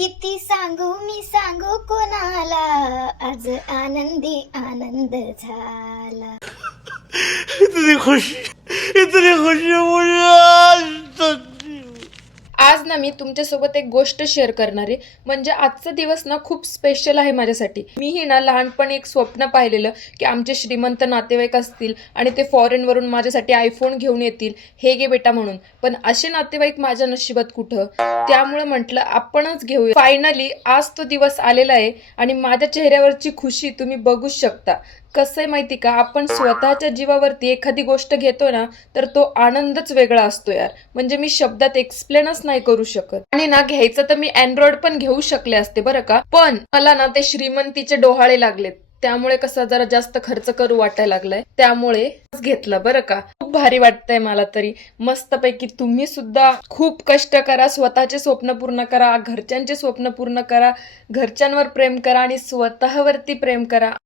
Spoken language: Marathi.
किती सांगू मी सांगू कोणाला, आज आनंदी आनंद झाला. इतनी खुशी मुझे आज तक. आज ना मी तुमच्यासोबत एक गोष्ट शेअर करणार आहे. म्हणजे आजचा दिवस ना खूप स्पेशल आहे माझ्यासाठी. मीही ना लहानपणी एक स्वप्न पाहिलेलं की आमचे श्रीमंत नातेवाईक असतील आणि ते फॉरेनवरून माझ्यासाठी आयफोन घेऊन येतील, हे घे बेटा म्हणून. पण असे नातेवाईक माझ्या नशिबात कुठं. त्यामुळे म्हटलं आपणच घेऊया. फायनली आज तो दिवस आलेला आहे आणि माझ्या चेहऱ्यावरची खुशी तुम्ही बघूच शकता. कसं आहे माहिती का, आपण स्वतःच्या जीवावरती एखादी गोष्ट घेतो ना तर तो आनंदच वेगळा असतो यार. म्हणजे मी शब्दात एक्सप्लेनच नाही करू शकत. आणि ना घ्यायचं तर मी अँड्रॉइड पण घेऊ शकले असते बरं का, पण मला ना ते श्रीमंतीचे डोहाळे लागलेत. त्यामुळे कसं जरा जास्त खर्च करू वाटायला लागलाय, त्यामुळे घेतलं बरं का. खूप भारी वाटतंय मला तरी. मस्तपैकी तुम्ही सुद्धा खूप कष्ट करा, स्वतःचे स्वप्न पूर्ण करा, घरच्यांचे स्वप्न पूर्ण करा, घरच्यांवर प्रेम करा आणि स्वतःवरती प्रेम करा.